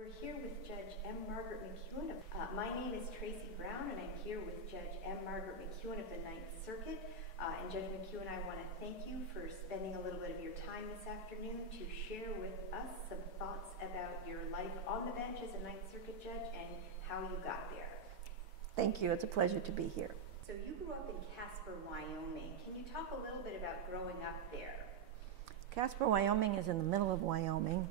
We're here with Judge M. Margaret McKeown. My name is Tracy Brown, and I'm here with Judge M. Margaret McKeown of the Ninth Circuit. And Judge McKeown, I want to thank you for spending a little bit of your time this afternoon to share with us some thoughts about your life on the bench as a Ninth Circuit judge and how you got there. Thank you. It's a pleasure to be here. So you grew up in Casper, Wyoming. Can you talk a little bit about growing up there? Casper, Wyoming is in the middle of Wyoming.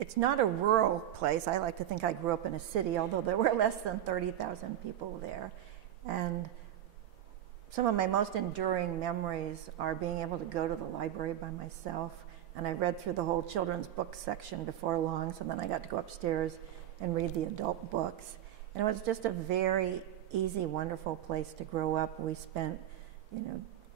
It's not a rural place. I like to think I grew up in a city, although there were less than 30,000 people there. And some of my most enduring memories are being able to go to the library by myself. And I read through the whole children's book section before long, so then I got to go upstairs and read the adult books. And it was just a very easy, wonderful place to grow up. We spent,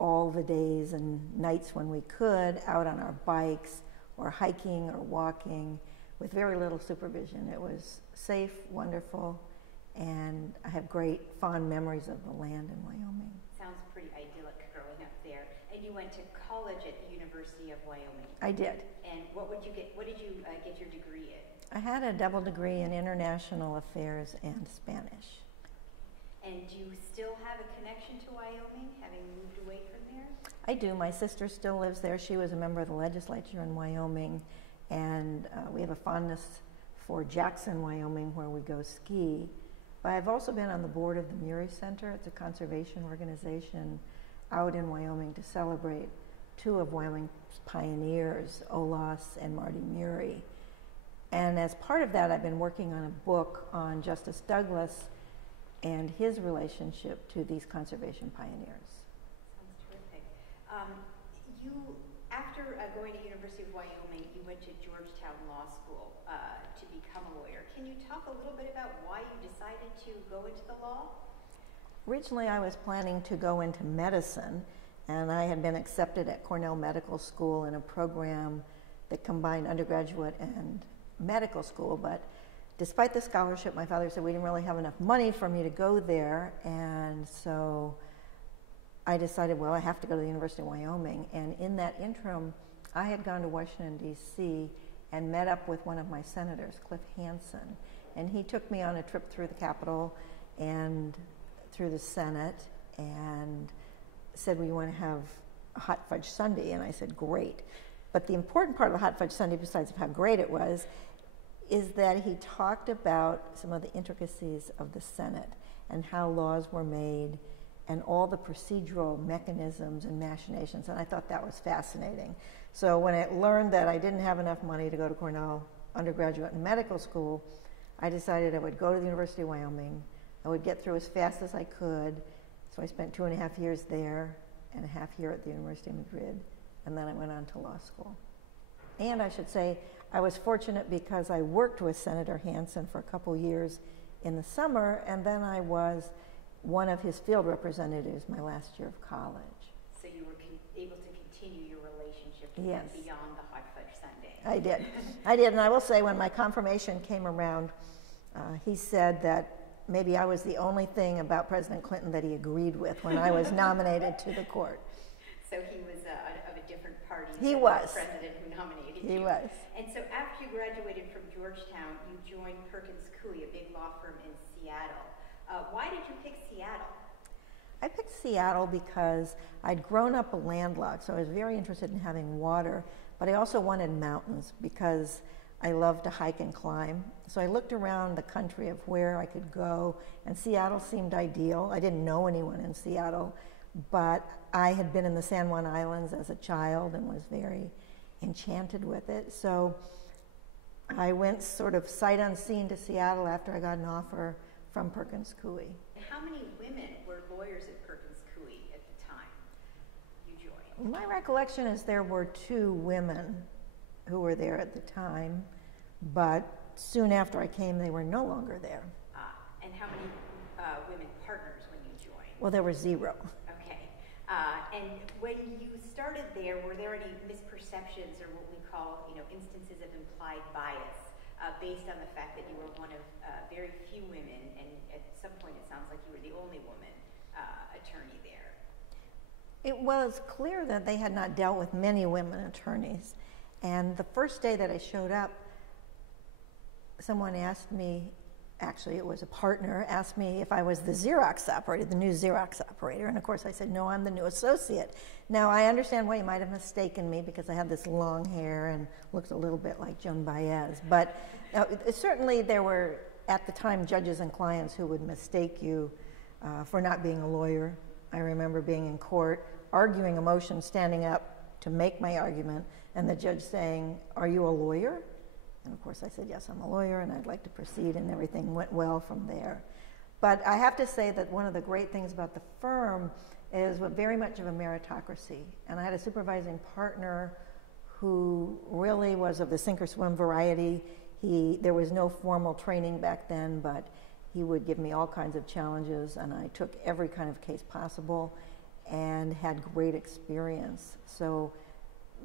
all the days and nights when we could out on our bikes or hiking or walking with very little supervision. It was safe, wonderful, and I have great fond memories of the land in Wyoming. Sounds pretty idyllic growing up there. And you went to college at the University of Wyoming. I did. And what did you get your degree in? I had a double degree in international affairs and Spanish. And do you still have a connection to Wyoming, having moved away from there? I do. My sister still lives there. She was a member of the legislature in Wyoming, and we have a fondness for Jackson, Wyoming, where we go ski. But I've also been on the board of the Murie Center. It's a conservation organization out in Wyoming to celebrate two of Wyoming's pioneers, Olas and Marty Murie. And as part of that, I've been working on a book on Justice Douglas and his relationship to these conservation pioneers. Sounds terrific. After going to University of Wyoming, you went to Georgetown Law School to become a lawyer. Can you talk a little bit about why you decided to go into the law? Originally, I was planning to go into medicine, and I had been accepted at Cornell Medical School in a program that combined undergraduate and medical school, but despite the scholarship, my father said we didn't really have enough money for me to go there, and so I decided, well, I have to go to the University of Wyoming. And in that interim, I had gone to Washington, D.C. and met up with one of my senators, Cliff Hansen, and he took me on a trip through the Capitol and through the Senate and said, well, you want to have a hot fudge sundae? And I said, great. But the important part of the hot fudge sundae, besides how great it was, is that he talked about some of the intricacies of the Senate and how laws were made and all the procedural mechanisms and machinations, and I thought that was fascinating. So when I learned that I didn't have enough money to go to Cornell undergraduate and medical school, I decided I would go to the University of Wyoming. I would get through as fast as I could, so I spent 2.5 years there and a half year at the University of Madrid, and then I went on to law school. And I should say, I was fortunate because I worked with Senator Hansen for a couple years in the summer, and then I was one of his field representatives my last year of college. So you were able to continue your relationship yes. beyond the hot fudge sundae. I did. I did, and I will say when my confirmation came around, he said that maybe I was the only thing about President Clinton that he agreed with when I was nominated to the court. So he was of a different party. He was. The president who nominated you. He was. And so after you graduated from Georgetown, you joined Perkins Coie, a big law firm in Seattle. Why did you pick Seattle? I picked Seattle because I'd grown up landlocked, so I was very interested in having water, but I also wanted mountains because I love to hike and climb. So I looked around the country of where I could go, and Seattle seemed ideal. I didn't know anyone in Seattle, but I had been in the San Juan Islands as a child and was very enchanted with it. So I went sort of sight unseen to Seattle after I got an offer from Perkins Coie. How many women were lawyers at Perkins Coie at the time you joined? My recollection is there were 2 women who were there at the time, but soon after I came, they were no longer there. And how many women partners when you joined? Well, there were 0. Okay. And when you started there, were there any misperceptions or what we call, instances of implied bias based on the fact that you were one of very few women, and at some point it sounds like you were the only woman attorney there? It was clear that they had not dealt with many women attorneys. And the first day that I showed up, someone asked me, actually it was a partner, asked me if I was the Xerox operator, the new Xerox operator, and of course I said, no, I'm the new associate. Now I understand why you might have mistaken me because I had this long hair and looked a little bit like Joan Baez, but certainly there were, at the time, judges and clients who would mistake you for not being a lawyer. I remember being in court, arguing a motion, standing up to make my argument, and the judge saying, "Are you a lawyer?" And of course I said, "Yes, I'm a lawyer, and I'd like to proceed," and everything went well from there. But I have to say that one of the great things about the firm is very much of a meritocracy. And I had a supervising partner who really was of the sink or swim variety. There was no formal training back then, but he would give me all kinds of challenges, and I took every kind of case possible and had great experience. So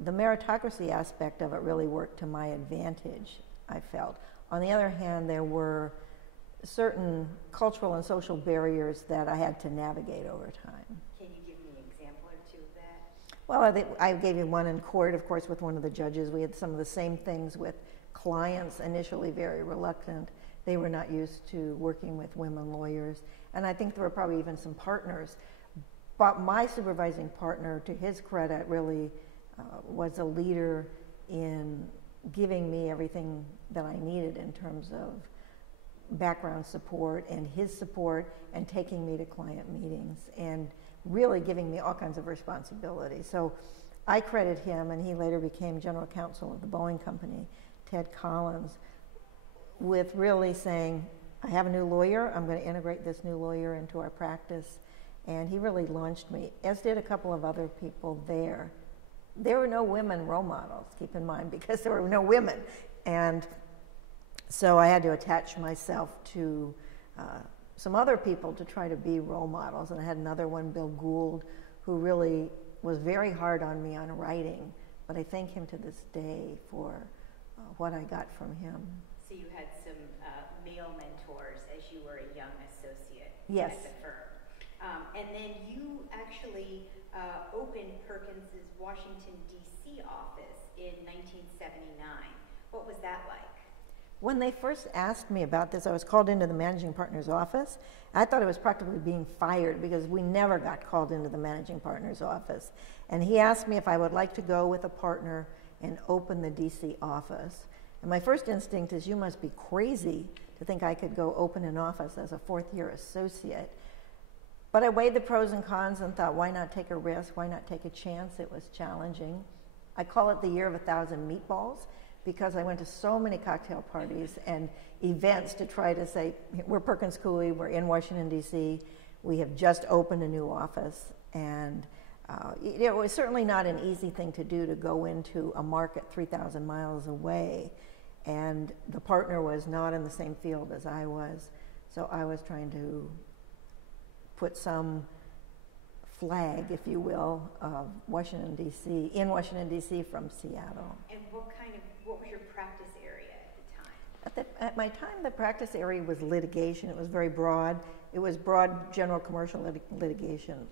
the meritocracy aspect of it really worked to my advantage, I felt. On the other hand, there were certain cultural and social barriers that I had to navigate over time. Can you give me an example or two of that? Well, I gave you one in court, of course, with one of the judges. We had some of the same things with clients, initially very reluctant. They were not used to working with women lawyers. And I think there were probably even some partners. But my supervising partner, to his credit, really was a leader in giving me everything that I needed in terms of background support and his support, and taking me to client meetings and really giving me all kinds of responsibility. So I credit him, and he later became general counsel of the Boeing Company, Ted Collins, with really saying, I have a new lawyer, I'm going to integrate this new lawyer into our practice. And he really launched me, as did a couple of other people there. There were no women role models, keep in mind, because there were no women. And so I had to attach myself to some other people to try to be role models. And I had another one, Bill Gould, who really was very hard on me on writing. But I thank him to this day for what I got from him. So you had some male mentors as you were a young associate Yes. at the firm. And then you actually opened Perkins's Washington, D.C. office in 1979. What was that like? When they first asked me about this, I was called into the managing partner's office. I thought it was practically being fired because we never got called into the managing partner's office. And he asked me if I would like to go with a partner and open the DC office. And my first instinct is, you must be crazy to think I could go open an office as a fourth-year associate. But I weighed the pros and cons and thought, why not take a risk? Why not take a chance? It was challenging. I call it the year of 1,000 meatballs because I went to so many cocktail parties and events to try to say, we're Perkins Cooley, we're in Washington, D.C., we have just opened a new office. And it was certainly not an easy thing to do, to go into a market 3,000 miles away. And the partner was not in the same field as I was. So I was trying to put some flag, if you will, of Washington, D.C., in Washington, D.C. from Seattle. And what was your practice area at the time? At my time, the practice area was litigation. It was very broad. It was broad general commercial litigation.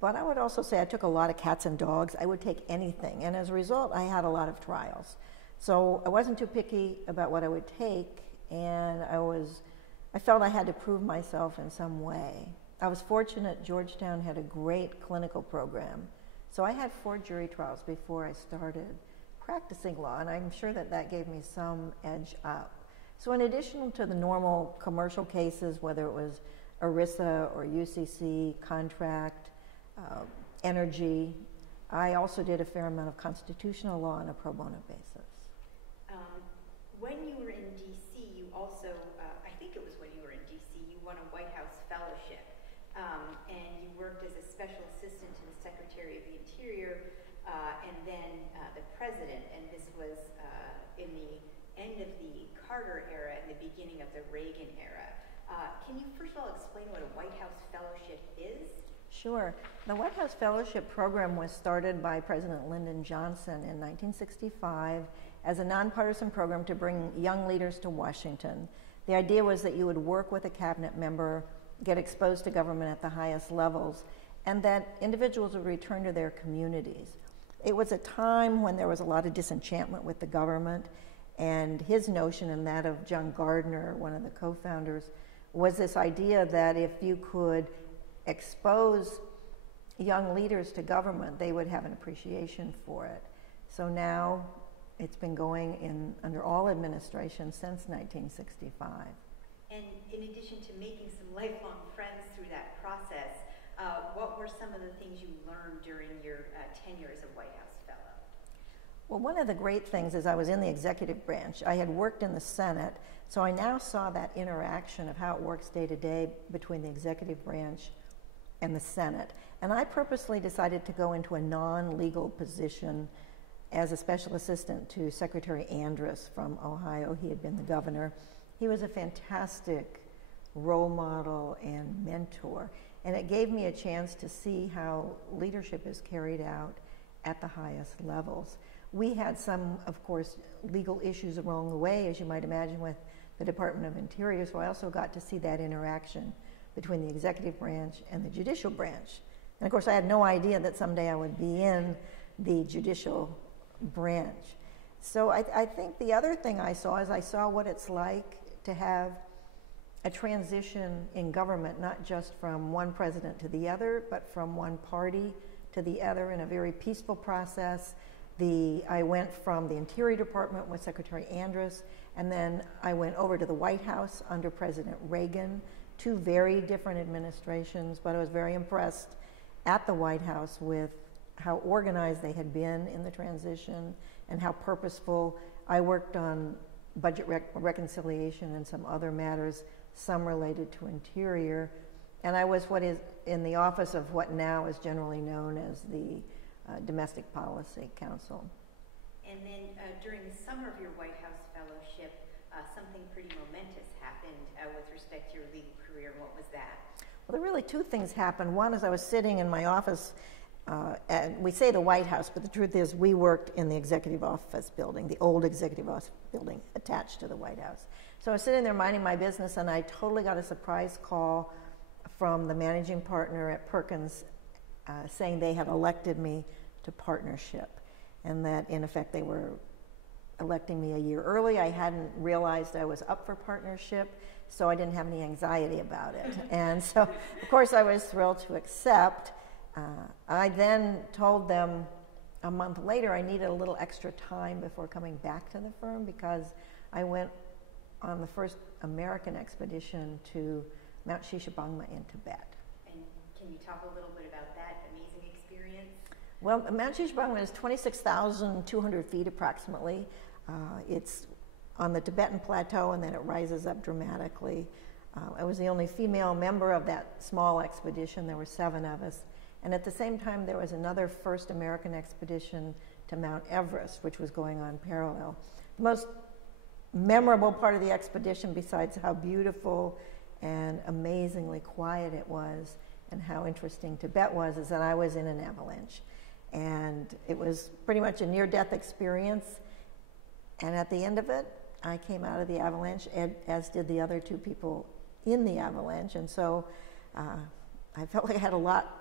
But I would also say I took a lot of cats and dogs. I would take anything. And as a result, I had a lot of trials. So I wasn't too picky about what I would take, and I felt I had to prove myself in some way. I was fortunate Georgetown had a great clinical program. So I had 4 jury trials before I started practicing law, and I'm sure that that gave me some edge up. So in addition to the normal commercial cases, whether it was ERISA or UCC, contract, energy, I also did a fair amount of constitutional law on a pro bono basis. When you were in D.C., you also, I think it was when you were in D.C., you won a White House fellowship, and you worked as a special assistant to the Secretary of the Interior, and then the President, and this was in the end of the Carter era and the beginning of the Reagan era. Can you first of all explain what a White House fellowship is? Sure. The White House Fellowship Program was started by President Lyndon Johnson in 1965 as a nonpartisan program to bring young leaders to Washington. The idea was that you would work with a cabinet member, get exposed to government at the highest levels, and that individuals would return to their communities. It was a time when there was a lot of disenchantment with the government, And his notion, and that of John Gardner, one of the co-founders, was this idea that if you could expose young leaders to government, they would have an appreciation for it. So now it's been going under all administrations since 1965. And in addition to making some lifelong friends through that process, what were some of the things you learned during your tenure as a White House Fellow? Well, one of the great things is I was in the executive branch. I had worked in the Senate, so I now saw that interaction of how it works day to day between the executive branch and the Senate. And I purposely decided to go into a non-legal position as a special assistant to Secretary Andrus from Ohio. He had been the governor. He was a fantastic role model and mentor, and it gave me a chance to see how leadership is carried out at the highest levels. We had some, of course, legal issues along the way, as you might imagine, with the Department of Interior, so I also got to see that interaction between the executive branch and the judicial branch. And of course, I had no idea that someday I would be in the judicial branch. So I think the other thing I saw is I saw what it's like to have a transition in government, not just from one president to the other, but from one party to the other in a very peaceful process. I went from the Interior Department with Secretary Andrus, and then I went over to the White House under President Reagan, two very different administrations, but I was very impressed at the White House with how organized they had been in the transition and how purposeful. I worked on budget reconciliation and some other matters, some related to Interior, and I was what is in the office of what now is generally known as the Domestic Policy Council. And then during the summer of your White House fellowship, something pretty momentous happened with respect to your legal career. What was that? Well, there really two things happened. One is I was sitting in my office, and we say the White House, but the truth is we worked in the executive office building, the old executive office building attached to the White House. So I was sitting there minding my business, and I totally got a surprise call from the managing partner at Perkins saying they had elected me to partnership, and that in effect they were electing me a year early. I hadn't realized I was up for partnership, so I didn't have any anxiety about it. And so, of course, I was thrilled to accept. I then told them a month later I needed a little extra time before coming back to the firm because I went on the first American expedition to Mount Shishibangma in Tibet. And can you talk a little bit about that amazing experience? Well, Mount Shishibangma is 26,200 feet approximately. It's on the Tibetan plateau, and then it rises up dramatically. I was the only female member of that small expedition. There were 7 of us. And at the same time, there was another first American expedition to Mount Everest, which was going on parallel. The most memorable part of the expedition, besides how beautiful and amazingly quiet it was and how interesting Tibet was, is that I was in an avalanche. And it was pretty much a near-death experience. And at the end of it, I came out of the avalanche, as did the other 2 people in the avalanche. And so I felt like I had a lot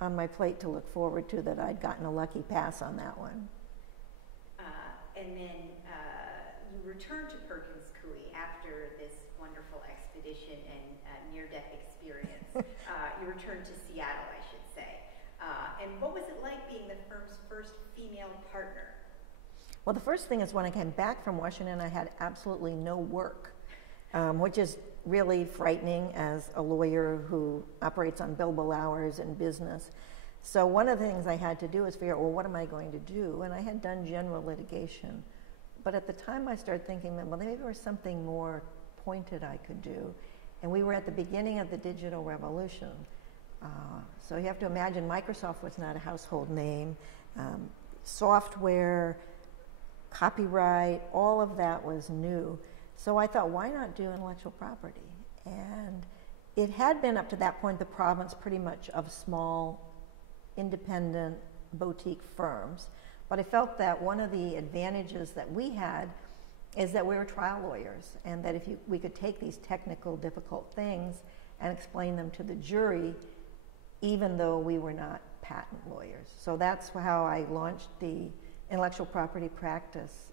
on my plate to look forward to, that I'd gotten a lucky pass on that one. And then you returned to Perkins Coie after this wonderful expedition and near-death experience. You returned to Seattle, I should say. And what was it like being the firm's first female partner? Well, the first thing is when I came back from Washington, I had absolutely no work, which is really frightening as a lawyer who operates on billable hours in business. So one of the things I had to do is figure out, well, what am I going to do? And I had done general litigation. But at the time I started thinking, well, maybe there was something more pointed I could do. And we were at the beginning of the digital revolution. So you have to imagine Microsoft was not a household name. Software, copyright, all of that was new. So I thought, why not do intellectual property? And it had been up to that point the province pretty much of small, independent, boutique firms. But I felt that one of the advantages that we had is that we were trial lawyers, and that if we could take these technical, difficult things and explain them to the jury, even though we were not patent lawyers. So that's how I launched the intellectual property practice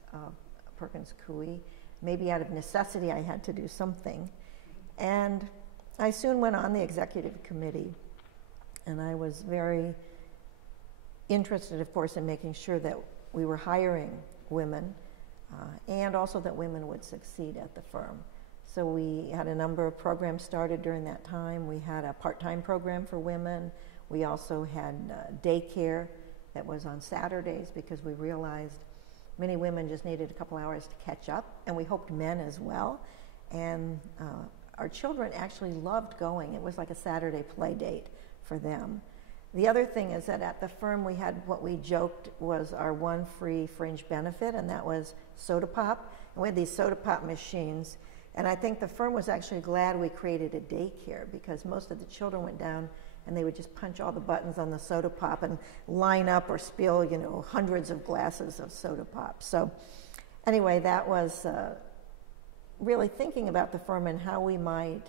Perkins Coie. Maybe out of necessity, I had to do something. And I soon went on the executive committee, and I was very interested, of course, in making sure that we were hiring women and also that women would succeed at the firm. So we had a number of programs started during that time. We had a part-time program for women. We also had daycare that was on Saturdays because we realized many women just needed a couple hours to catch up, and we hoped men as well. And our children actually loved going. It was like a Saturday play date for them. The other thing is that at the firm we had what we joked was our one free fringe benefit, and that was soda pop. And we had these soda pop machines, and I think the firm was actually glad we created a daycare because most of the children went down and they would just punch all the buttons on the soda pop and line up or spill, you know, hundreds of glasses of soda pop. So anyway, that was really thinking about the firm and how we might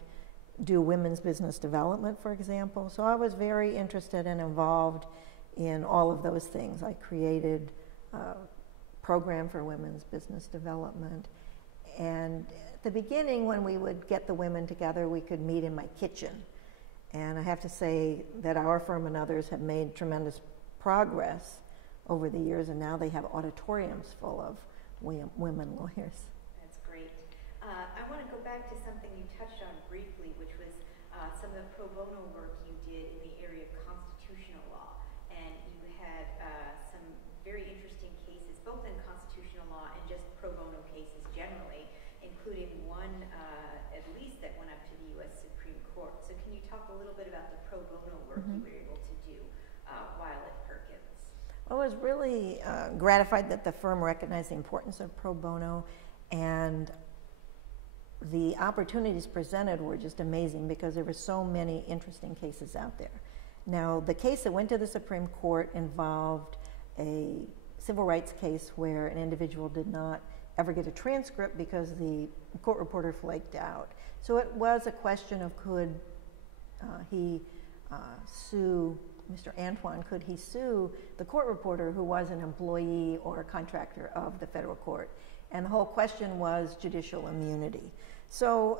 do women's business development, for example. So I was very interested and involved in all of those things. I created a program for women's business development. And at the beginning, when we would get the women together, we could meet in my kitchen. And I have to say that our firm and others have made tremendous progress over the years, and now they have auditoriums full of women lawyers. That's great. I want to go back to something you touched on briefly, which was some of the pro bono work you did in the area of constitutional law. And you had some very interesting cases, both in constitutional law and just pro bono cases generally, including one at least that went up to the U.S. Supreme Court. So can you talk a little bit about the pro bono work you were able to do while at Perkins? I was really gratified that the firm recognized the importance of pro bono, and the opportunities presented were just amazing because there were so many interesting cases out there. Now, the case that went to the Supreme Court involved a civil rights case where an individual did not ever get a transcript because the court reporter flaked out. So it was a question of could he sue Mr. Antoine, could he sue the court reporter who was an employee or a contractor of the federal court? And the whole question was judicial immunity. So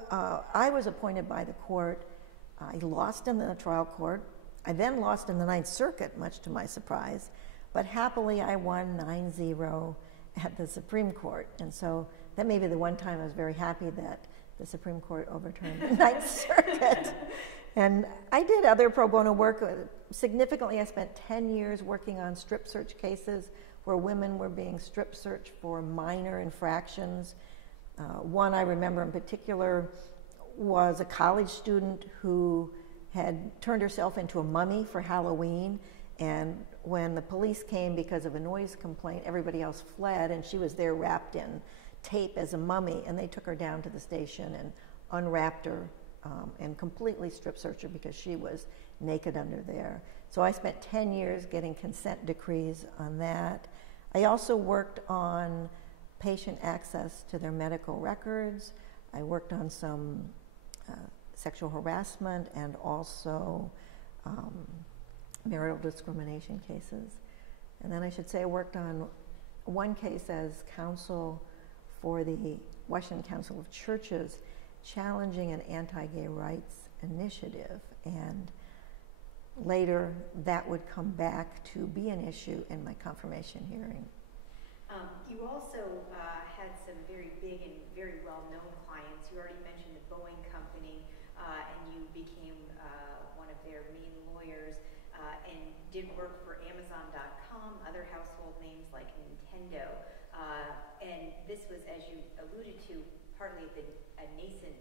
I was appointed by the court. I lost in the trial court. I then lost in the Ninth Circuit, much to my surprise. But happily, I won 9-0 at the Supreme Court. And so that may be the one time I was very happy that the Supreme Court overturned the Ninth Circuit. And I did other pro bono work. Significantly, I spent 10 years working on strip search cases where women were being strip searched for minor infractions. One I remember in particular was a college student who had turned herself into a mummy for Halloween, and when the police came because of a noise complaint, everybody else fled, and she was there wrapped in tape as a mummy, and they took her down to the station and unwrapped her and completely strip searched her because she was naked under there. So I spent 10 years getting consent decrees on that. I also worked on patient access to their medical records. I worked on some sexual harassment and also marital discrimination cases. And then I should say I worked on one case as counsel for the Washington Council of Churches challenging an anti-gay rights initiative. And later that would come back to be an issue in my confirmation hearing. You also had some very big and very well-known clients. You already mentioned the Boeing Company, and you became one of their main lawyers and did work for Amazon.com, other household names like Nintendo. And this was, as you alluded to, partly the nascent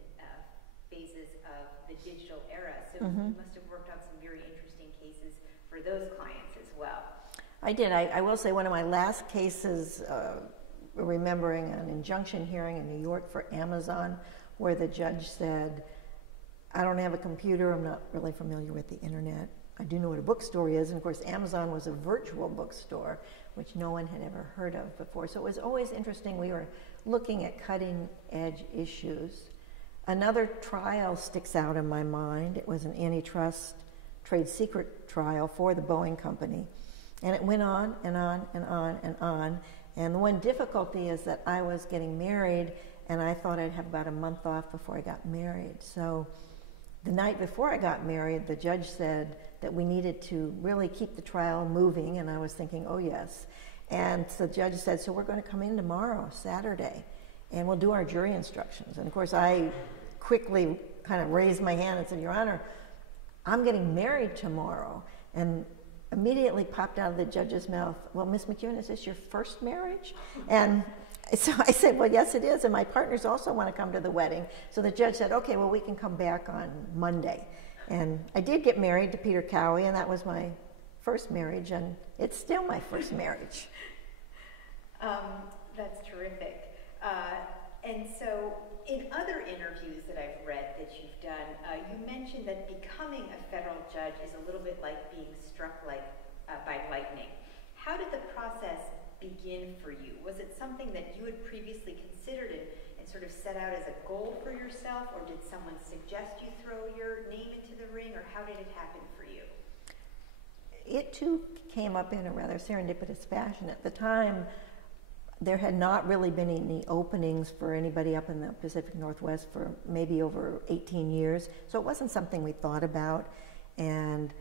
phases of the digital era. So you must have worked on some very interesting cases for those clients as well. I did. I will say one of my last cases, remembering an injunction hearing in New York for Amazon, where the judge said, I don't have a computer, I'm not really familiar with the internet. I do know what a bookstore is, and of course Amazon was a virtual bookstore, which no one had ever heard of before. So it was always interesting. We were looking at cutting edge issues. Another trial sticks out in my mind. It was an antitrust trade secret trial for the Boeing Company. And it went on and on and on and on. And the one difficulty is that I was getting married, and I thought I'd have about a month off before I got married. So the night before I got married, the judge said that we needed to really keep the trial moving, and I was thinking, oh yes. And so the judge said, so we're going to come in tomorrow, Saturday, and we'll do our jury instructions. And of course, I quickly kind of raised my hand and said, Your Honor, I'm getting married tomorrow. And immediately popped out of the judge's mouth, well, Miss McKeown, is this your first marriage? And so I said, well, yes, it is, and my partners also want to come to the wedding. So the judge said, okay, well, we can come back on Monday. And I did get married to Peter Cowie, and that was my first marriage, and it's still my first marriage. That's terrific. And so in other interviews that I've read that you've done, you mentioned that becoming a federal judge is a little bit like being struck by lightning. How did the process begin for you? Was it something that you had previously considered and sort of set out as a goal for yourself, or did someone suggest you throw your name into the ring, or how did it happen for you? It too came up in a rather serendipitous fashion. At the time, there had not really been any openings for anybody up in the Pacific Northwest for maybe over 18 years, so it wasn't something we thought about. And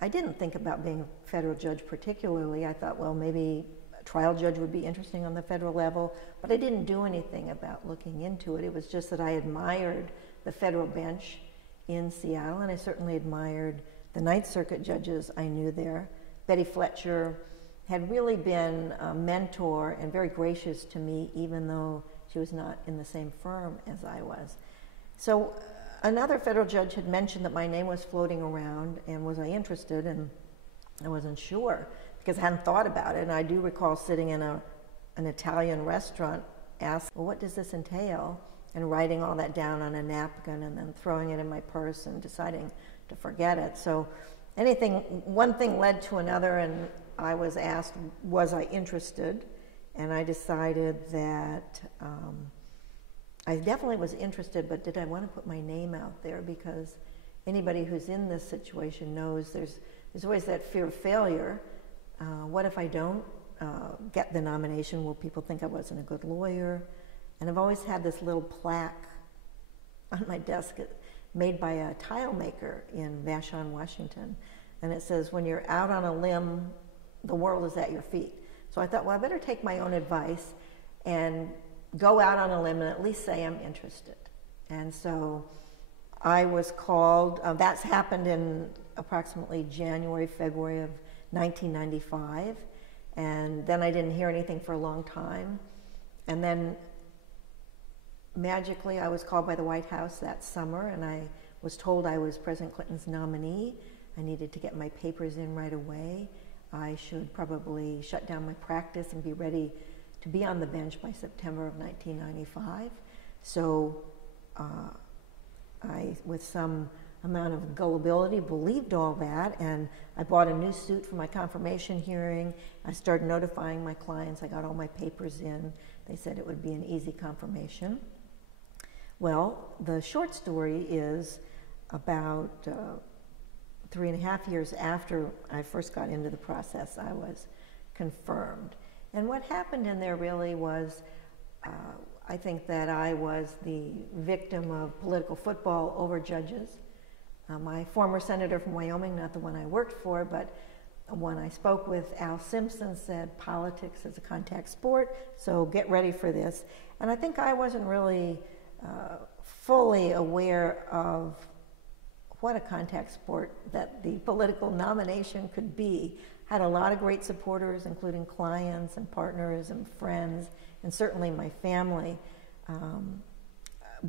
I didn't think about being a federal judge particularly. I thought, well, maybe a trial judge would be interesting on the federal level, but I didn't do anything about looking into it. It was just that I admired the federal bench in Seattle, and I certainly admired the Ninth Circuit judges I knew there. Betty Fletcher had really been a mentor and very gracious to me, even though she was not in the same firm as I was. So another federal judge had mentioned that my name was floating around, and was I interested, and I wasn't sure because I hadn't thought about it. And I do recall sitting in an Italian restaurant, asked, well, what does this entail? And writing all that down on a napkin and then throwing it in my purse and deciding to forget it. So one thing led to another, and I was asked, was I interested? And I decided that I definitely was interested, but did I want to put my name out there? Because anybody who's in this situation knows there's always that fear of failure. What if I don't get the nomination? Will people think I wasn't a good lawyer? And I've always had this little plaque on my desk made by a tile maker in Vashon, Washington. And it says, when you're out on a limb, the world is at your feet. So I thought, well, I better take my own advice and go out on a limb and at least say I'm interested. And so I was called, that's happened in approximately January, February of 1995. And then I didn't hear anything for a long time. And then magically I was called by the White House that summer, and I was told I was President Clinton's nominee. I needed to get my papers in right away. I should probably shut down my practice and be ready to be on the bench by September of 1995. So I, with some amount of gullibility, believed all that, and I bought a new suit for my confirmation hearing. I started notifying my clients. I got all my papers in. They said it would be an easy confirmation. Well, the short story is about 3.5 years after I first got into the process, I was confirmed. And what happened in there really was, I think that I was the victim of political football over judges. My former senator from Wyoming, not the one I worked for, but when I spoke with Al Simpson, said politics is a contact sport, so get ready for this. And I think I wasn't really fully aware of what a contact sport that the political nomination could be. Had a lot of great supporters, including clients and partners and friends, and certainly my family.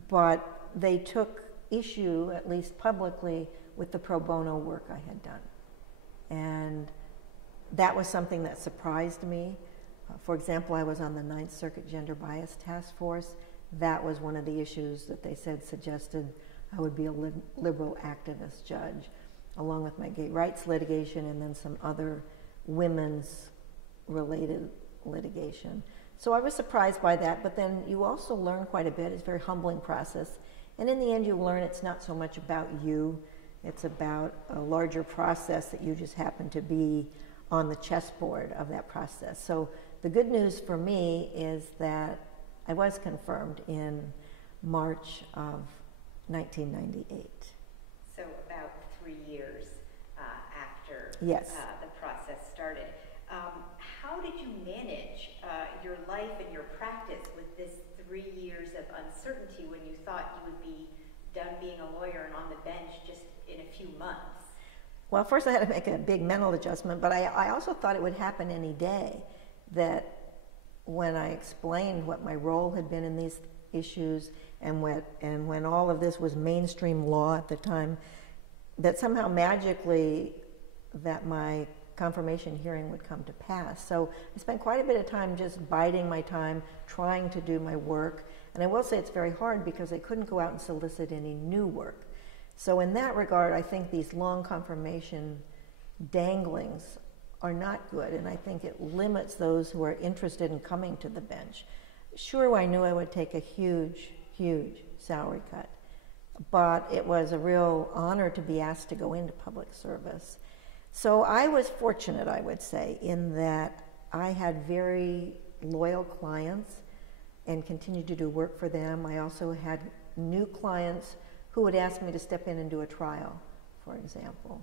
But they took issue, at least publicly, with the pro bono work I had done. And that was something that surprised me. For example, I was on the Ninth Circuit Gender Bias Task Force. That was one of the issues that they said suggested I would be a liberal activist judge, along with my gay rights litigation and then some other women's related litigation. So I was surprised by that, but then you also learn quite a bit. It's a very humbling process. And in the end, you learn it's not so much about you. It's about a larger process that you just happen to be on the chessboard of that process. So the good news for me is that I was confirmed in March of 1998. So about 3 years after Yes. The process started. How did you manage your life and your practice with this 3 years of uncertainty when you thought you would be done being a lawyer and on the bench just in a few months? Well, first I had to make a big mental adjustment, but I also thought it would happen any day, that when I explained what my role had been in these issues and when all of this was mainstream law at the time, that somehow magically that my confirmation hearing would come to pass. So I spent quite a bit of time just biding my time, trying to do my work. And I will say it's very hard because I couldn't go out and solicit any new work. So in that regard, I think these long confirmation danglings are not good, and I think it limits those who are interested in coming to the bench. Sure, I knew I would take a huge, huge salary cut, but it was a real honor to be asked to go into public service. So I was fortunate, I would say, in that I had very loyal clients and continued to do work for them. I also had new clients who would ask me to step in and do a trial, for example.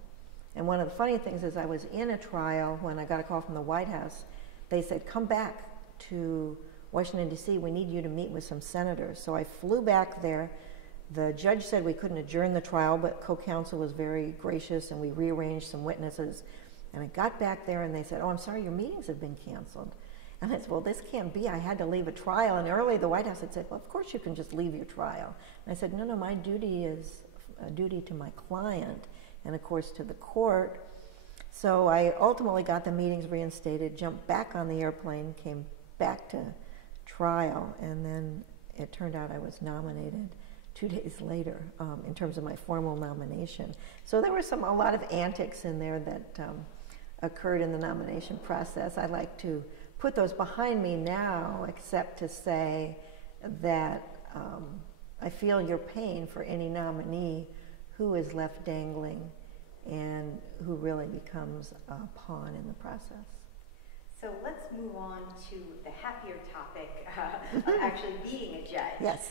And one of the funny things is I was in a trial when I got a call from the White House. They said, come back to Washington, D.C. We need you to meet with some senators. So I flew back there. The judge said we couldn't adjourn the trial, but co-counsel was very gracious and we rearranged some witnesses. And I got back there and they said, oh, I'm sorry, your meetings have been canceled. And I said, well, this can't be. I had to leave a trial. And early the White House had said, well, of course you can just leave your trial. And I said, no, my duty is a duty to my client and, of course, to the court. So I ultimately got the meetings reinstated, jumped back on the airplane, came back to trial, and then it turned out I was nominated 2 days later in terms of my formal nomination. So there were a lot of antics in there that occurred in the nomination process. I like to put those behind me now, except to say that I feel your pain for any nominee who is left dangling and who really becomes a pawn in the process. So let's move on to the happier topic of actually being a judge. Yes.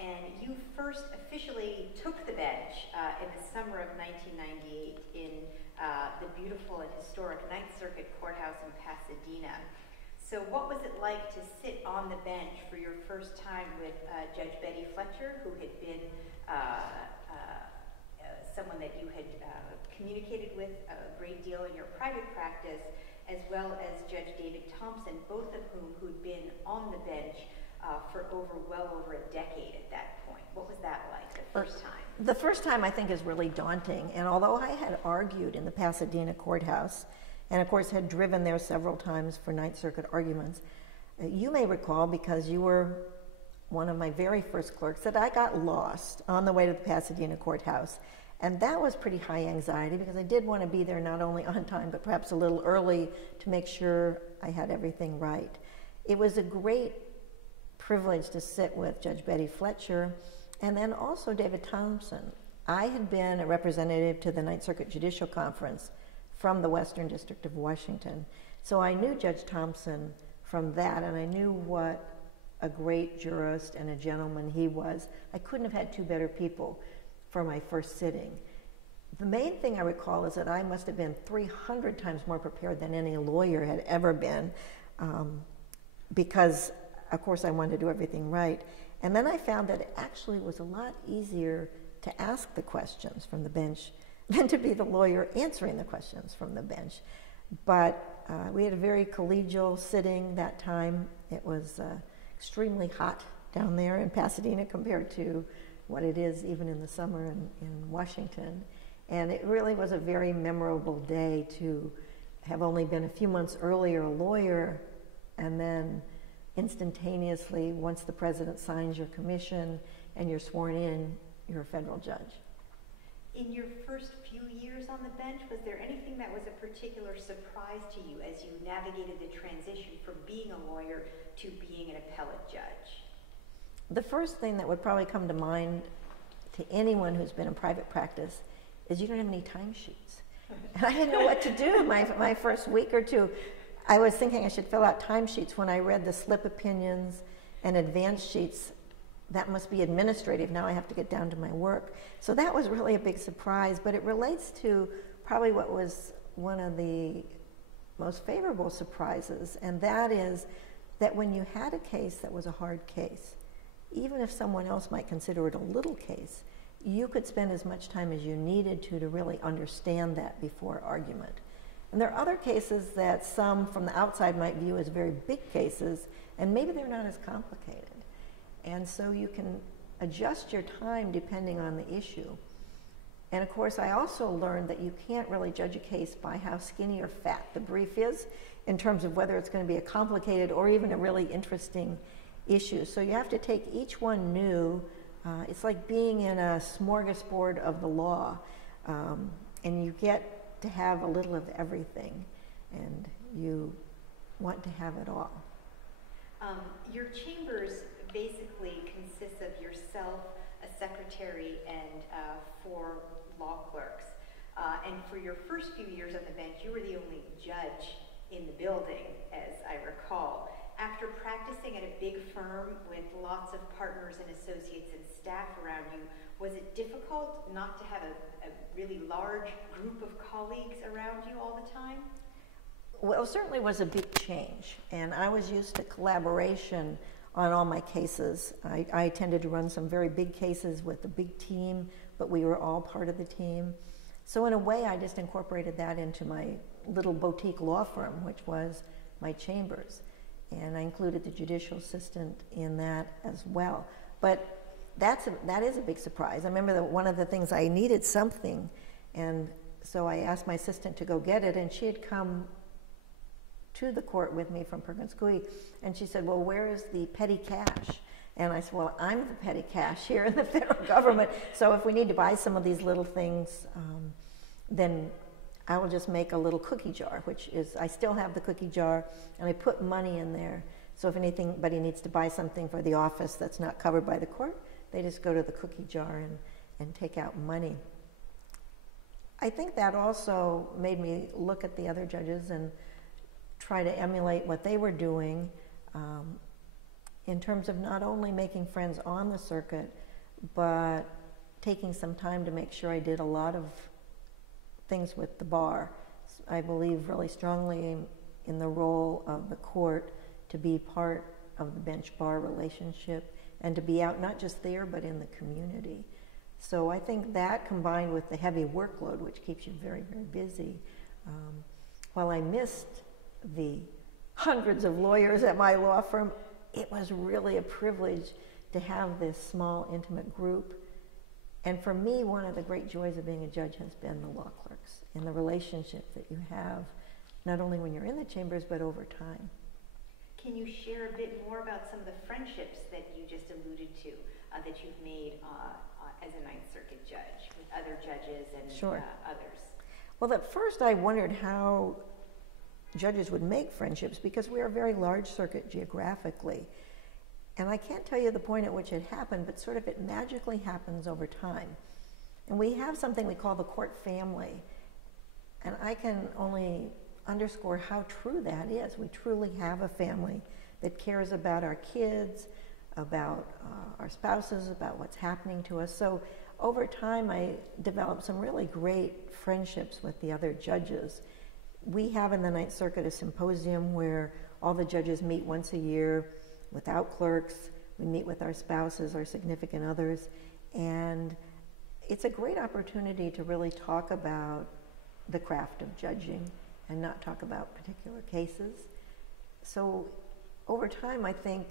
And you first officially took the bench in the summer of 1998 in the beautiful and historic Ninth Circuit Courthouse in Pasadena. So what was it like to sit on the bench for your first time with Judge Betty Fletcher, who had been someone that you had communicated with a great deal in your private practice, as well as Judge David Thompson, both of who'd been on the bench for well over a decade at that point. What was that like the first time? The first time I think is really daunting, and although I had argued in the Pasadena courthouse, and of course had driven there several times for Ninth Circuit arguments, you may recall, because you were one of my very first clerks, that I got lost on the way to the Pasadena courthouse. And that was pretty high anxiety because I did want to be there not only on time, but perhaps a little early to make sure I had everything right. It was a great privilege to sit with Judge Betty Fletcher and then also David Thompson. I had been a representative to the Ninth Circuit Judicial Conference from the Western District of Washington. So I knew Judge Thompson from that, and I knew what a great jurist and a gentleman he was. I couldn't have had two better people for my first sitting. The main thing I recall is that I must have been 300 times more prepared than any lawyer had ever been, because, of course, I wanted to do everything right. And then I found that it actually was a lot easier to ask the questions from the bench than to be the lawyer answering the questions from the bench. But we had a very collegial sitting that time. It was extremely hot down there in Pasadena compared to what it is even in the summer in Washington. And it really was a very memorable day to have only been a few months earlier a lawyer, and then instantaneously, once the president signs your commission and you're sworn in, you're a federal judge. In your first few years on the bench, was there anything that was a particular surprise to you as you navigated the transition from being a lawyer to being an appellate judge? The first thing that would probably come to mind to anyone who's been in private practice is you don't have any timesheets. And I didn't know what to do my first week or two. I was thinking I should fill out timesheets. When I read the slip opinions and advance sheets, that must be administrative. Now I have to get down to my work. So that was really a big surprise, but it relates to probably what was one of the most favorable surprises, and that is that when you had a case that was a hard case, even if someone else might consider it a little case, you could spend as much time as you needed to really understand that before argument. And there are other cases that some from the outside might view as very big cases, and maybe they're not as complicated. And so you can adjust your time depending on the issue. And of course, I also learned that you can't really judge a case by how skinny or fat the brief is in terms of whether it's going to be a complicated or even a really interesting issue. So you have to take each one new. It's like being in a smorgasbord of the law, and you get to have a little of everything, and you want to have it all. Your chambers basically consists of yourself, a secretary, and 4 law clerks. And for your first few years on the bench, you were the only judge in the building, as I recall. After practicing at a big firm with lots of partners and associates and staff around you, was it difficult not to have a really large group of colleagues around you all the time? Well, it certainly was a big change, and I was used to collaboration on all my cases. I tended to run some very big cases with a big team, but we were all part of the team. So in a way, I just incorporated that into my little boutique law firm, which was my chambers. And I included the judicial assistant in that as well. But that is a big surprise. I remember that one of the things, I needed something, and so I asked my assistant to go get it, and she had come to the court with me from Perkins Coie, and she said, well, where is the petty cash? And I said, well, I'm the petty cash here in the federal government, so if we need to buy some of these little things, then I will just make a little cookie jar, which is, I still have the cookie jar, and I put money in there, so if anybody needs to buy something for the office that's not covered by the court, they just go to the cookie jar and take out money. I think that also made me look at the other judges and try to emulate what they were doing in terms of not only making friends on the circuit, but taking some time to make sure I did a lot of things with the bar. I believe really strongly in the role of the court to be part of the bench bar relationship and to be out not just there but in the community. So I think that, combined with the heavy workload, which keeps you very, very busy, while I missed the hundreds of lawyers at my law firm, it was really a privilege to have this small, intimate group. And for me, one of the great joys of being a judge has been the law clerks and the relationship that you have, not only when you're in the chambers, but over time. Can you share a bit more about some of the friendships that you just alluded to that you've made as a Ninth Circuit judge with other judges and Sure. Others? Well, at first I wondered how judges would make friendships because we are a very large circuit geographically. And I can't tell you the point at which it happened, but sort of it magically happens over time. And we have something we call the court family. And I can only underscore how true that is. We truly have a family that cares about our kids, about our spouses, about what's happening to us. So over time, I developed some really great friendships with the other judges. We have in the Ninth Circuit a symposium where all the judges meet once a year without clerks. We meet with our spouses, our significant others, and it's a great opportunity to really talk about the craft of judging and not talk about particular cases. So over time, I think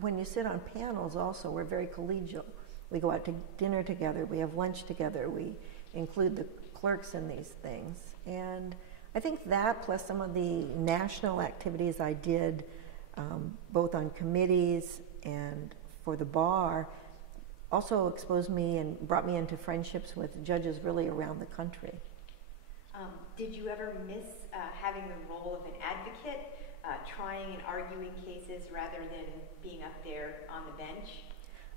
when you sit on panels also, we're very collegial. We go out to dinner together, we have lunch together, we include the clerks in these things. And I think that, plus some of the national activities I did, both on committees and for the bar, also exposed me and brought me into friendships with judges really around the country. Did you ever miss having the role of an advocate, trying and arguing cases rather than being up there on the bench?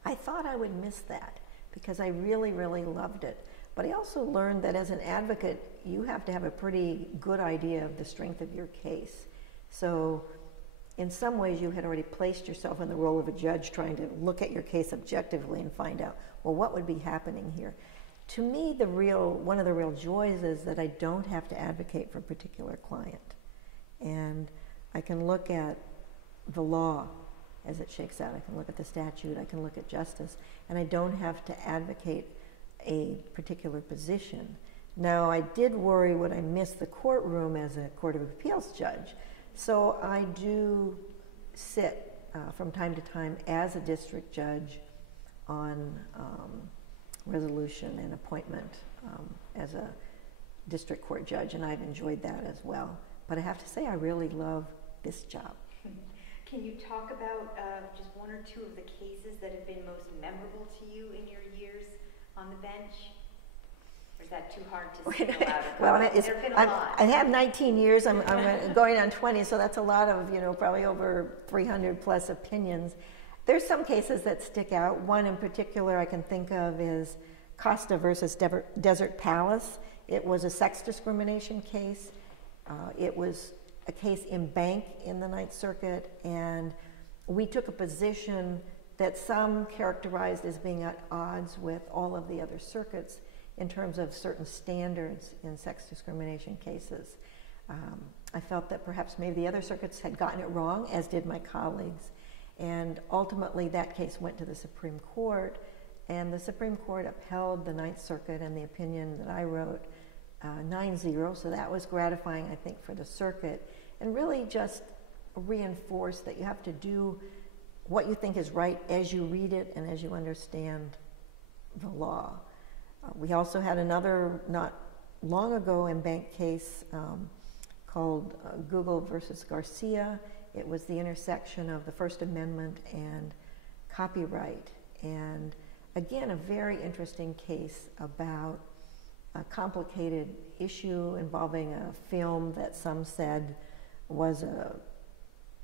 I thought I would miss that because I really, really loved it. But I also learned that as an advocate, you have to have a pretty good idea of the strength of your case. So in some ways, you had already placed yourself in the role of a judge trying to look at your case objectively and find out, well, what would be happening here? To me, one of the real joys is that I don't have to advocate for a particular client. And I can look at the law as it shakes out. I can look at the statute. I can look at justice. And I don't have to advocate a particular position. Now, I did worry would I miss the courtroom as a Court of Appeals judge. So I do sit from time to time as a district judge on resolution and appointment as a district court judge, and I've enjoyed that as well. But I have to say, I really love this job. Can you talk about just one or two of the cases that have been most memorable to you in your years on the bench? Or is that too hard to single out? Well, I have 19 years. I'm going on 20, so that's a lot of, probably over 300 plus opinions. There's some cases that stick out. One in particular I can think of is Costa versus Desert Palace. It was a sex discrimination case. It was a case in bank in the Ninth Circuit, and we took a position that some characterized as being at odds with all of the other circuits in terms of certain standards in sex discrimination cases. I felt that perhaps maybe the other circuits had gotten it wrong, as did my colleagues. And ultimately, that case went to the Supreme Court, and the Supreme Court upheld the Ninth Circuit and the opinion that I wrote 9-0, so that was gratifying, I think, for the circuit, and really just reinforced that you have to do what you think is right as you read it and as you understand the law. We also had another, not long ago, in-bank case called Google versus Garcia. It was the intersection of the First Amendment and copyright. And again, a very interesting case about a complicated issue involving a film that some said was a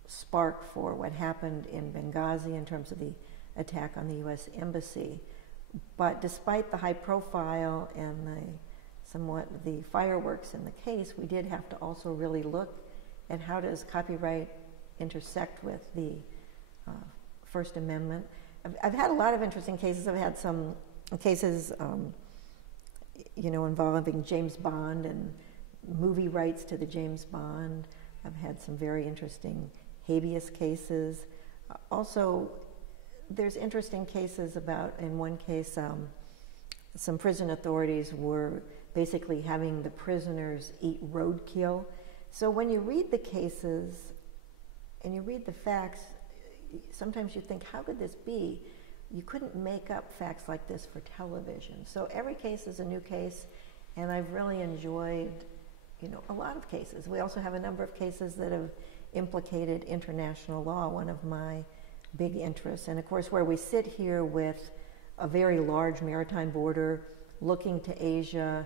spark for what happened in Benghazi in terms of the attack on the U.S. Embassy. But despite the high profile and the fireworks in the case, we did have to also really look at how does copyright intersect with the First Amendment. I've had a lot of interesting cases. I've had some cases involving James Bond and movie rights to the James Bond. I've had some very interesting habeas cases. Also, there's interesting cases about, in one case, some prison authorities were basically having the prisoners eat roadkill. So when you read the cases and you read the facts, sometimes you think, how could this be? You couldn't make up facts like this for television. So every case is a new case, and I've really enjoyed, a lot of cases. We also have a number of cases that have implicated international law, one of my big interests. And of course, where we sit here with a very large maritime border, looking to Asia,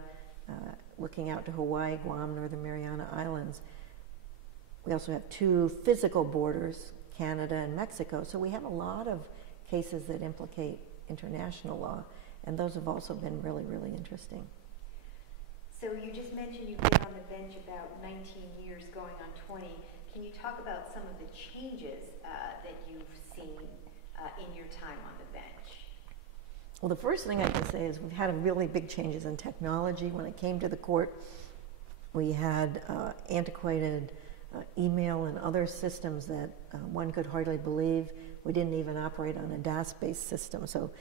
looking out to Hawaii, Guam, Northern Mariana Islands, we also have two physical borders, Canada and Mexico. So we have a lot of cases that implicate international law, and those have also been really, really interesting. So you just mentioned you've been on the bench about 19 years, going on 20. Can you talk about some of the changes that you've seen in your time on the bench? Well, the first thing I can say is we've had really big changes in technology. When it came to the court, we had antiquated email and other systems that one could hardly believe. We didn't even operate on a DOS-based system. So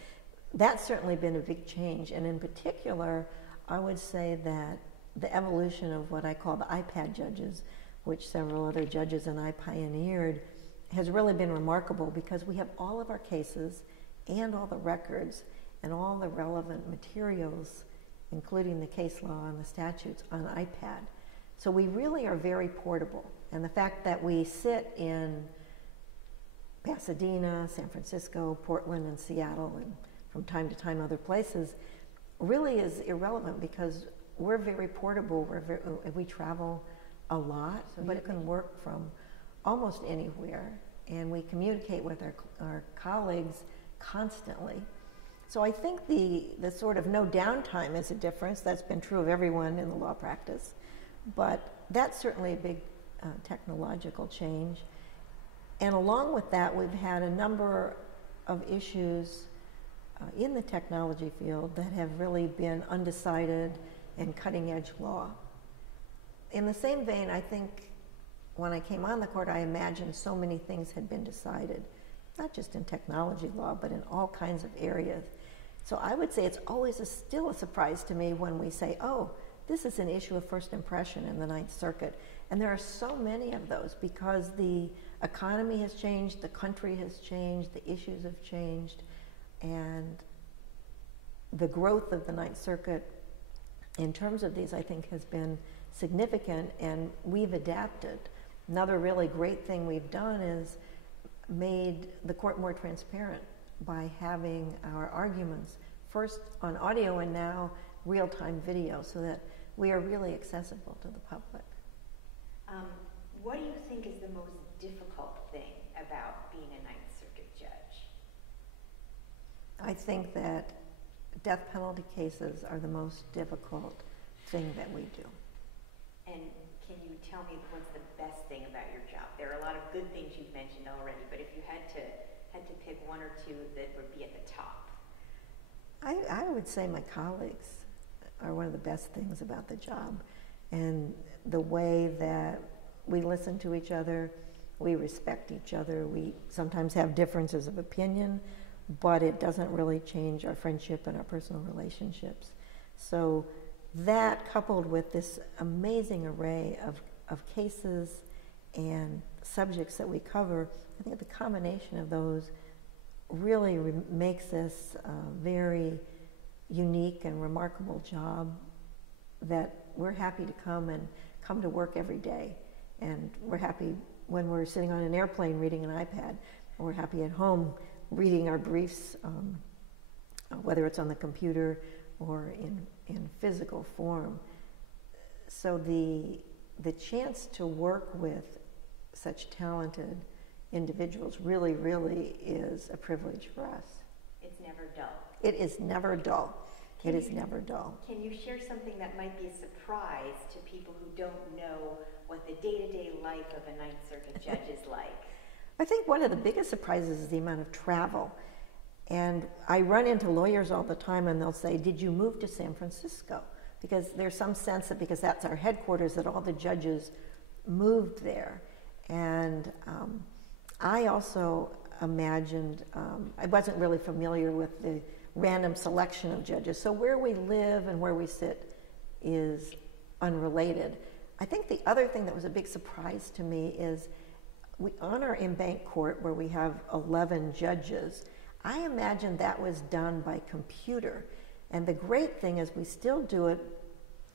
that's certainly been a big change. And in particular, I would say that the evolution of what I call the iPad judges, which several other judges and I pioneered, has really been remarkable because we have all of our cases and all the records and all the relevant materials, including the case law and the statutes, on iPad. So we really are very portable. And the fact that we sit in Pasadena, San Francisco, Portland, and Seattle, and from time to time other places, really is irrelevant because we're very portable. We travel a lot, but it can work from almost anywhere. And we communicate with our colleagues constantly. So I think the sort of no downtime is a difference. That's been true of everyone in the law practice. But that's certainly a big technological change. And along with that, we've had a number of issues in the technology field that have really been undecided and cutting edge law. In the same vein, I think when I came on the court, I imagined so many things had been decided, not just in technology law, but in all kinds of areas. So I would say it's always still a surprise to me when we say, oh, this is an issue of first impression in the Ninth Circuit. And there are so many of those because the economy has changed, the country has changed, the issues have changed, and the growth of the Ninth Circuit in terms of these, I think, has been significant, and we've adapted. Another really great thing we've done is made the court more transparent by having our arguments first on audio and now real-time video, so that we are really accessible to the public. What do you think is the most difficult thing about being a Ninth Circuit judge? I think that death penalty cases are the most difficult thing that we do. And can you tell me what's the best thing about your job? There are a lot of good things you've mentioned already, but if you had to pick one or two that would be at the top. I would say my colleagues are one of the best things about the job, and the way that we listen to each other, we respect each other, we sometimes have differences of opinion, but it doesn't really change our friendship and our personal relationships. So that, coupled with this amazing array of cases and subjects that we cover, I think the combination of those really makes this a very unique and remarkable job that we're happy to come to work every day. And we're happy when we're sitting on an airplane reading an iPad. We're happy at home reading our briefs, whether it's on the computer or in physical form. So the chance to work with such talented individuals really, really is a privilege for us. It's never dull. It is never dull. It is never dull. Can you share something that might be a surprise to people who don't know what the day-to-day life of a Ninth Circuit judge is like? I think one of the biggest surprises is the amount of travel. And I run into lawyers all the time and they'll say, did you move to San Francisco? Because there's some sense that because that's our headquarters that all the judges moved there. And I also imagined, I wasn't really familiar with the random selection of judges. So where we live and where we sit is unrelated. I think the other thing that was a big surprise to me is on our in-bank court where we have 11 judges, I imagined that was done by computer. And the great thing is we still do it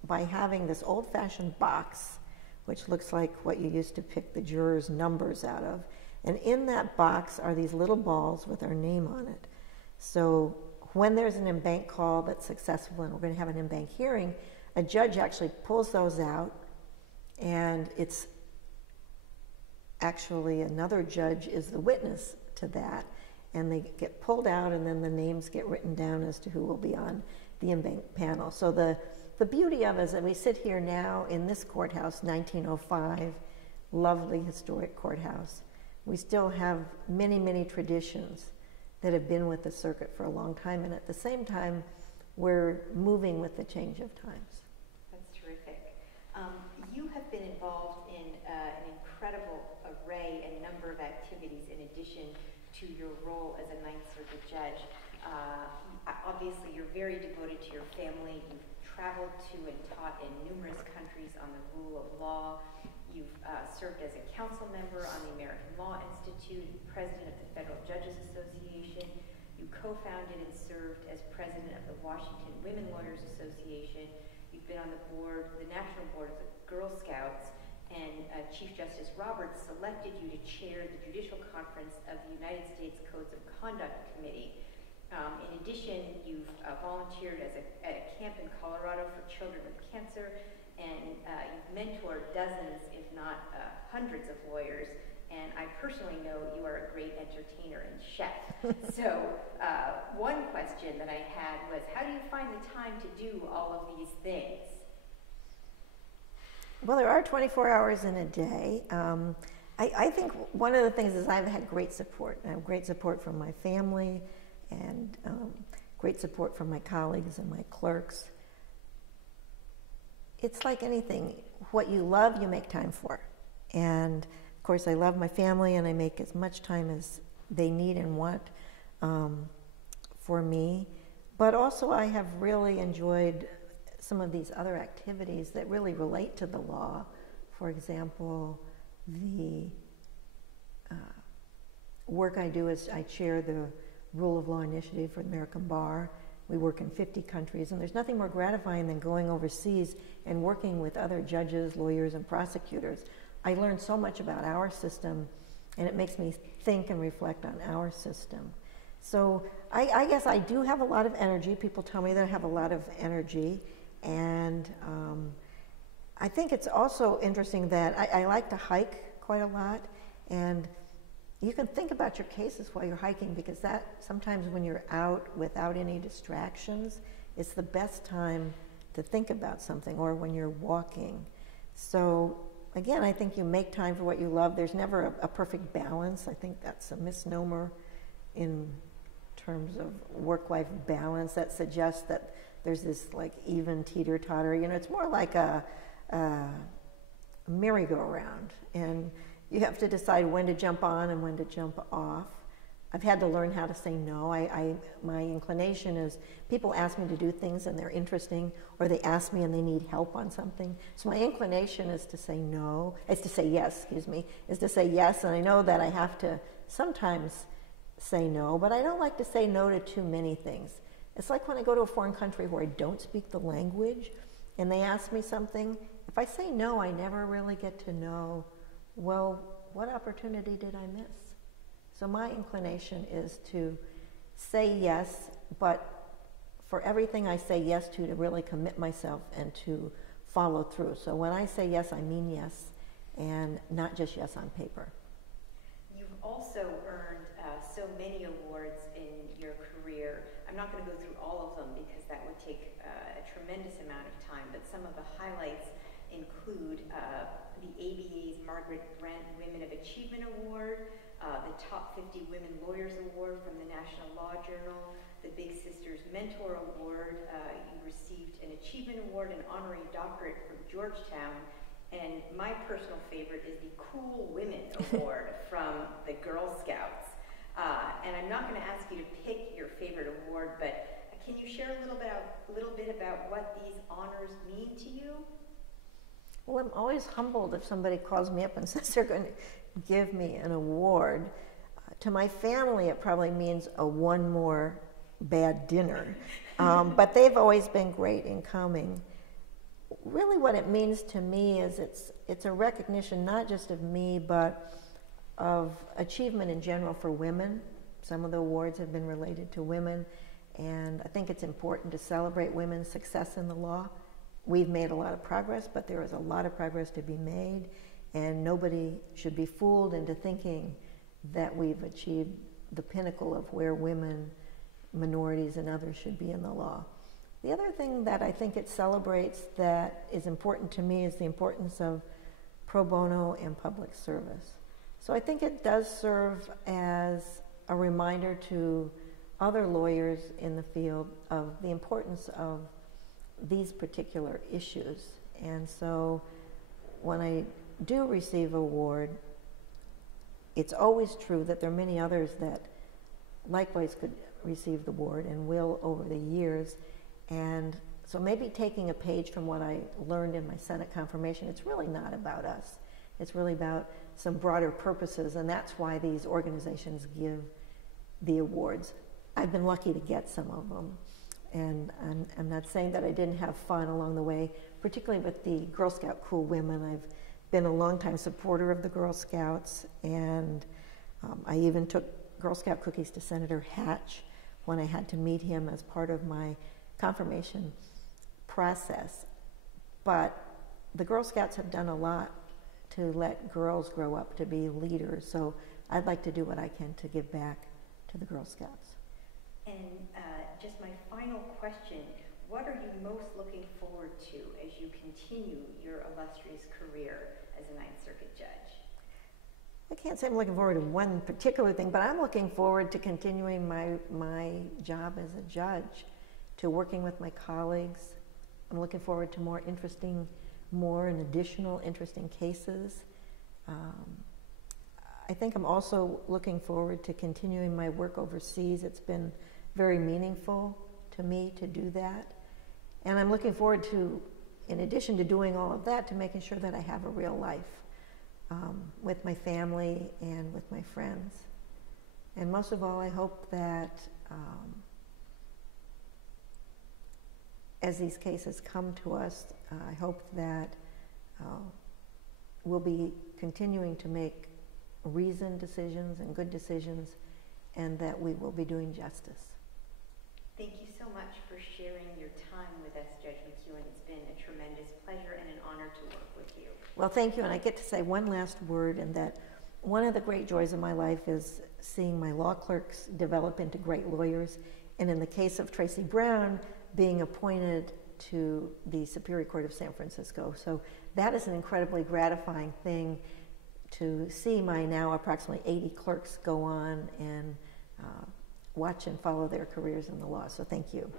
by having this old-fashioned box, which looks like what you used to pick the jurors' numbers out of. And in that box are these little balls with our name on it. So when there's an in-bank call that's successful and we're going to have an in-bank hearing, a judge actually pulls those out, and it's actually another judge is the witness to that. And they get pulled out, and then the names get written down as to who will be on the in-bank panel. So the beauty of it is that we sit here now in this courthouse, 1905, lovely historic courthouse. We still have many, many traditions that have been with the circuit for a long time, and at the same time, we're moving with the change of times. That's terrific. You have been involved in an incredible array and number of activities in addition to your role as a Ninth Circuit judge. Obviously, you're very devoted to your family. You've traveled to and taught in numerous countries on the rule of law. You've served as a council member on the American Law Institute, president of the Federal Judges Association. You co-founded and served as president of the Washington Women Lawyers Association. You've been on the board, the national board of the Girl Scouts, and Chief Justice Roberts selected you to chair the Judicial Conference of the United States Codes of Conduct Committee. In addition, you've volunteered at a camp in Colorado for children with cancer, and you've mentored dozens, if not hundreds of lawyers and I personally know you are a great entertainer and chef. So one question that I had was, how do you find the time to do all of these things? Well, there are 24 hours in a day. I think one of the things is I've had great support. I have great support from my family and great support from my colleagues and my clerks. It's like anything. What you love, you make time for. And of course, I love my family and I make as much time as they need and want for me. But also I have really enjoyed some of these other activities that really relate to the law. For example, the work I do is I chair the Rule of Law Initiative for the American Bar. We work in 50 countries, and there's nothing more gratifying than going overseas and working with other judges, lawyers, and prosecutors. I learned so much about our system, and it makes me think and reflect on our system. So I guess I do have a lot of energy. People tell me that I have a lot of energy, and I think it's also interesting that I like to hike quite a lot, and you can think about your cases while you're hiking, because that sometimes when you're out without any distractions, it's the best time to think about something, or when you're walking. So again, I think you make time for what you love. There's never a perfect balance. I think that's a misnomer in terms of work-life balance that suggests that there's this like even teeter-totter. You know, it's more like a merry-go-round, and you have to decide when to jump on and when to jump off. I've had to learn how to say no. My inclination is people ask me to do things and they're interesting, or they ask me and they need help on something. So my inclination is to say no, is to say yes, excuse me, is to say yes, and I know that I have to sometimes say no, but I don't like to say no to too many things. It's like when I go to a foreign country where I don't speak the language and they ask me something, if I say no, I never really get to know, well, what opportunity did I miss? So my inclination is to say yes, but for everything I say yes to really commit myself and to follow through. So when I say yes, I mean yes, and not just yes on paper. You've also earned so many awards in your career. I'm not going to go through all of them because that would take a tremendous amount of time, but some of the highlights include the ABA's Margaret Women of Achievement Award, the Top 50 Women Lawyers Award from the National Law Journal, the Big Sisters Mentor Award. You received an Achievement Award and Honorary Doctorate from Georgetown, and my personal favorite is the Cool Women Award from the Girl Scouts. And I'm not going to ask you to pick your favorite award, but can you share a little bit about what these honors mean to you? Well, I'm always humbled if somebody calls me up and says they're going to give me an award. To my family, it probably means one more bad dinner. But they've always been great in coming. Really what it means to me is it's a recognition not just of me, but of achievement in general for women. Some of the awards have been related to women, and I think it's important to celebrate women's success in the law. We've made a lot of progress, but there is a lot of progress to be made, and nobody should be fooled into thinking that we've achieved the pinnacle of where women, minorities, and others should be in the law. The other thing that I think it celebrates that is important to me is the importance of pro bono and public service. So I think it does serve as a reminder to other lawyers in the field of the importance of these particular issues. And so when I do receive an award, it's always true that there are many others that likewise could receive the award and will over the years. And so maybe taking a page from what I learned in my Senate confirmation, it's really not about us. It's really about some broader purposes, and that's why these organizations give the awards. I've been lucky to get some of them. And I'm not saying that I didn't have fun along the way, particularly with the Girl Scout Cool Women. I've been a longtime supporter of the Girl Scouts, and I even took Girl Scout cookies to Senator Hatch when I had to meet him as part of my confirmation process. But the Girl Scouts have done a lot to let girls grow up to be leaders. So I'd like to do what I can to give back to the Girl Scouts. And just my final question, what are you most looking forward to as you continue your illustrious career as a Ninth Circuit judge? I can't say I'm looking forward to one particular thing, but I'm looking forward to continuing my job as a judge, to working with my colleagues. I'm looking forward to more and additional interesting cases. I think I'm also looking forward to continuing my work overseas. It's been very meaningful to me to do that. And I'm looking forward to, in addition to doing all of that, to making sure that I have a real life with my family and with my friends. And most of all, I hope that as these cases come to us, I hope that we'll be continuing to make reasoned decisions and good decisions, and that we will be doing justice. Thank you so much for sharing your time with us, Judge McKeown. It's been a tremendous pleasure and an honor to work with you. Well, thank you, and I get to say one last word, and that one of the great joys of my life is seeing my law clerks develop into great lawyers, and in the case of Tracy Brown, being appointed to the Superior Court of San Francisco. So that is an incredibly gratifying thing, to see my now approximately 80 clerks go on and watch and follow their careers in the law. So thank you.